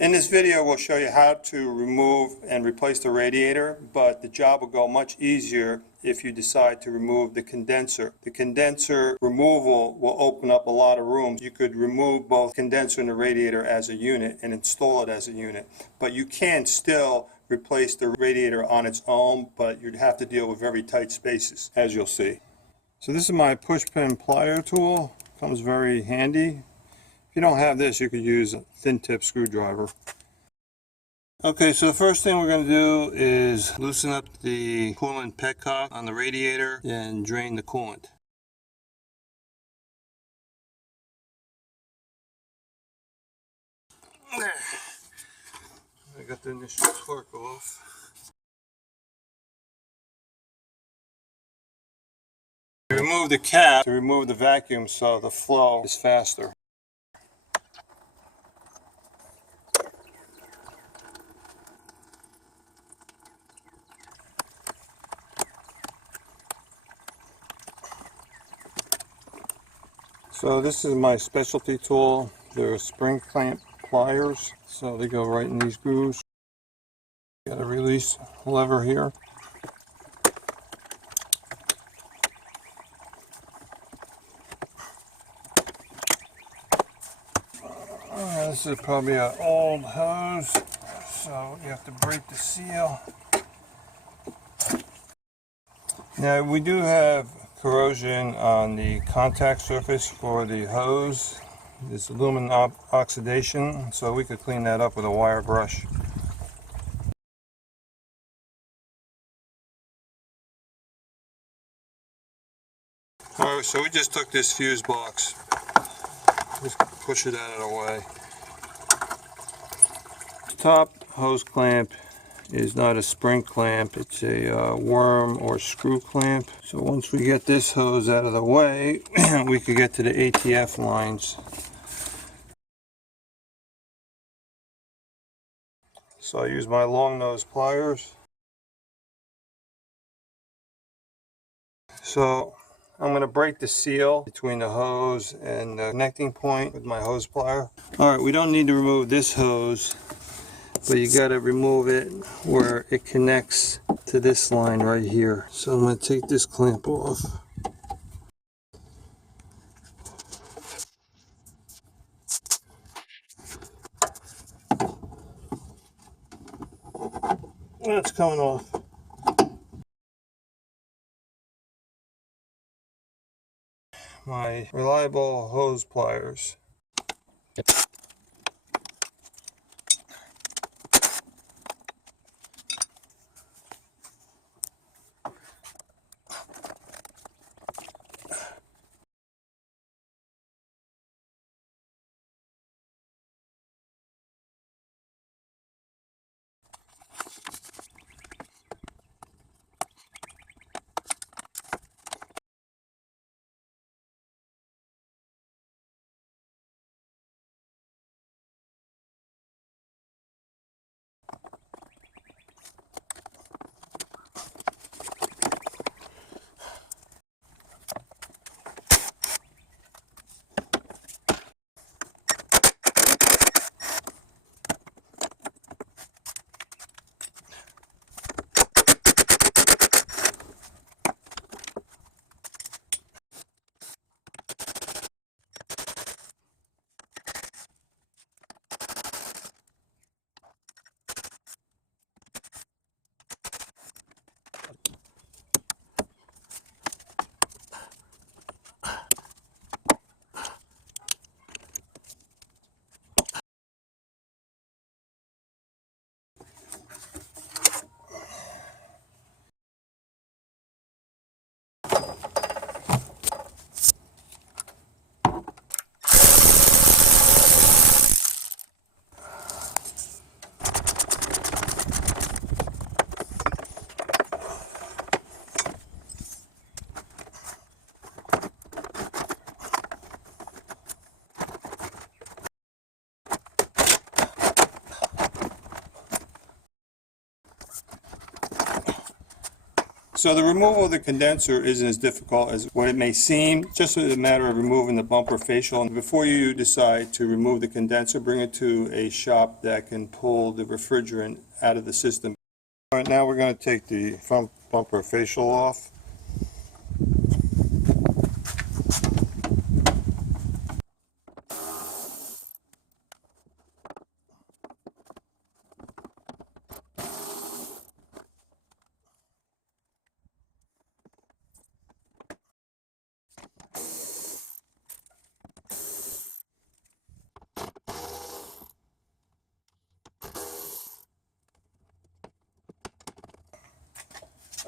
In this video, we'll show you how to remove and replace the radiator, but the job will go much easier if you decide to remove the condenser. The condenser removal will open up a lot of rooms. You could remove both condenser and the radiator as a unit and install it as a unit, but you can still replace the radiator on its own, but you'd have to deal with very tight spaces, as you'll see. So this is my push pin plier tool. Comes very handy. If you don't have this, you could use a thin tip screwdriver. Okay, so the first thing we're going to do is loosen up the coolant petcock on the radiator and drain the coolant. There. I got the initial torque off. Remove the cap to remove the vacuum so the flow is faster. So this is my specialty tool. They're spring clamp pliers, so they go right in these grooves. Got a release lever here. This is probably an old hose, so you have to break the seal. Now we do have corrosion on the contact surface for the hose. It's aluminum oxidation, so we could clean that up with a wire brush. Alright, so we just took this fuse box. Just push it out of the way. The top hose clamp is not a spring clamp, it's a worm or screw clamp. So once we get this hose out of the way, we could get to the ATF lines. So I use my long nose pliers. So I'm going to break the seal between the hose and the connecting point with my hose plier. Alright, we don't need to remove this hose, but you got to remove it where it connects to this line right here. So I'm going to take this clamp off. That's coming off. My reliable hose pliers. So the removal of the condenser isn't as difficult as what it may seem. It's just a matter of removing the bumper facial. And before you decide to remove the condenser, bring it to a shop that can pull the refrigerant out of the system. All right, now we're going to take the front bumper facial off.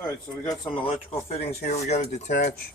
All right, so we got some electrical fittings here we got to detach.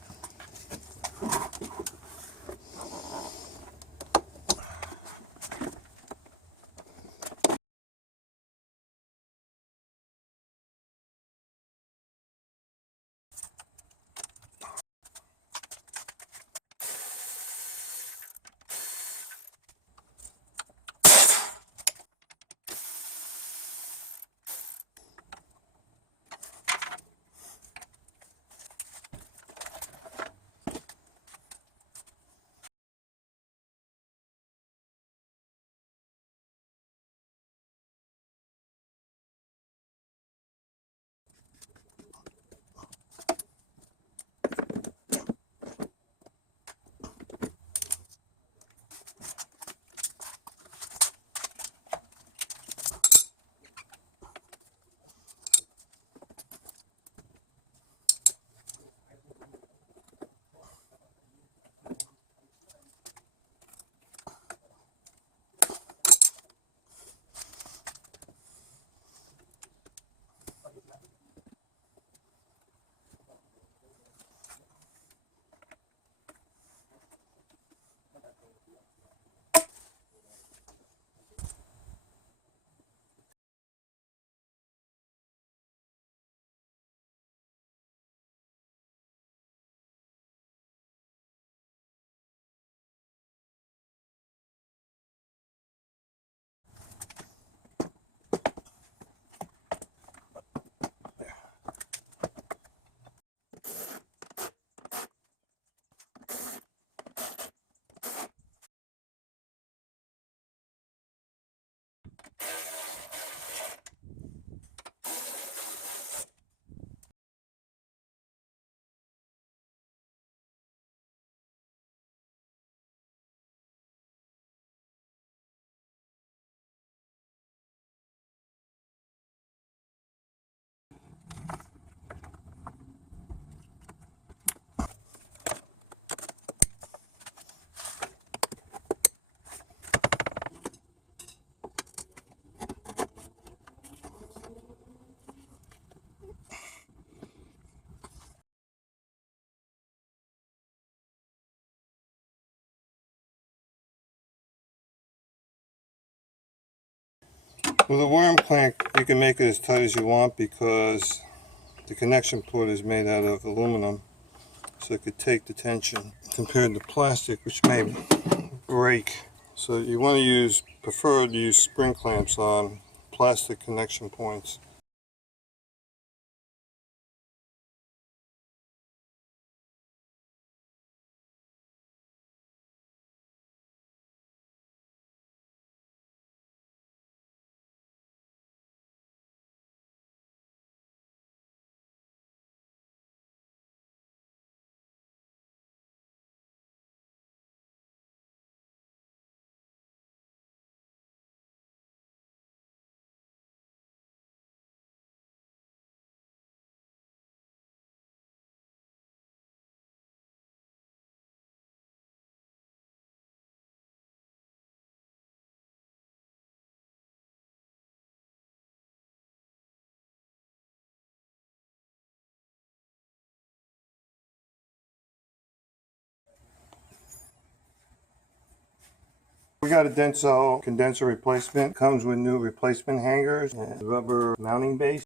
With a worm clamp, you can make it as tight as you want because the connection port is made out of aluminum, so it could take the tension compared to plastic, which may break. So you want to prefer to use spring clamps on plastic connection points. We got a Denso condenser replacement. Comes with new replacement hangers and rubber mounting base.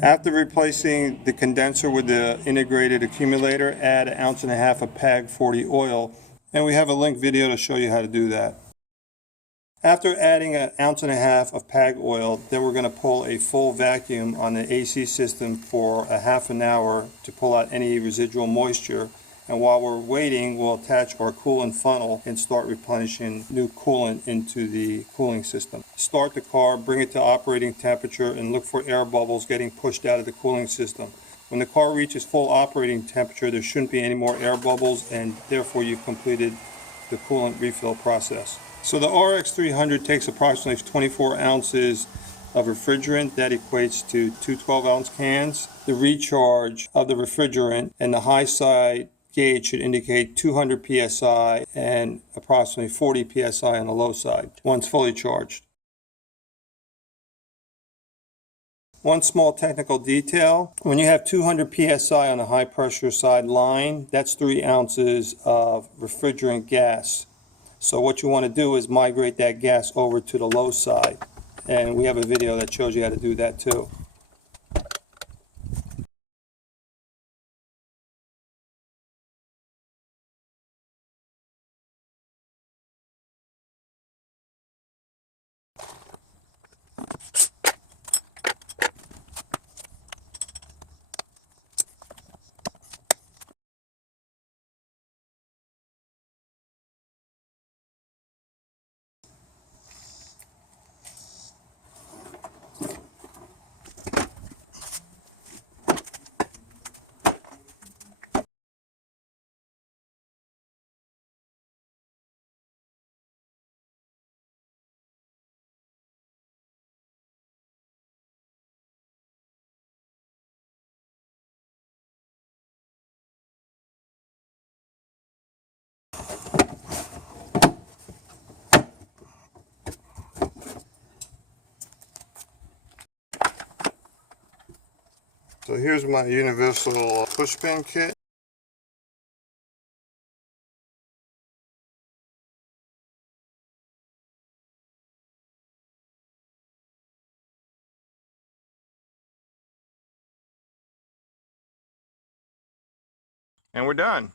After replacing the condenser with the integrated accumulator, add 1.5 ounces of PAG 40 oil, and we have a link video to show you how to do that. After adding 1.5 ounces of PAG oil, then we're going to pull a full vacuum on the AC system for a half an hour to pull out any residual moisture. And while we're waiting, we'll attach our coolant funnel and start replenishing new coolant into the cooling system. Start the car, bring it to operating temperature, and look for air bubbles getting pushed out of the cooling system. When the car reaches full operating temperature, there shouldn't be any more air bubbles, and therefore you've completed the coolant refill process. So the RX300 takes approximately 24 ounces of refrigerant. That equates to two 12-ounce cans. The recharge of the refrigerant and the high side gauge should indicate 200 psi and approximately 40 psi on the low side once fully charged. One small technical detail: when you have 200 psi on the high pressure side line, that's 3 ounces of refrigerant gas. So what you want to do is migrate that gas over to the low side, and we have a video that shows you how to do that too. So here's my universal pushpin kit. And we're done.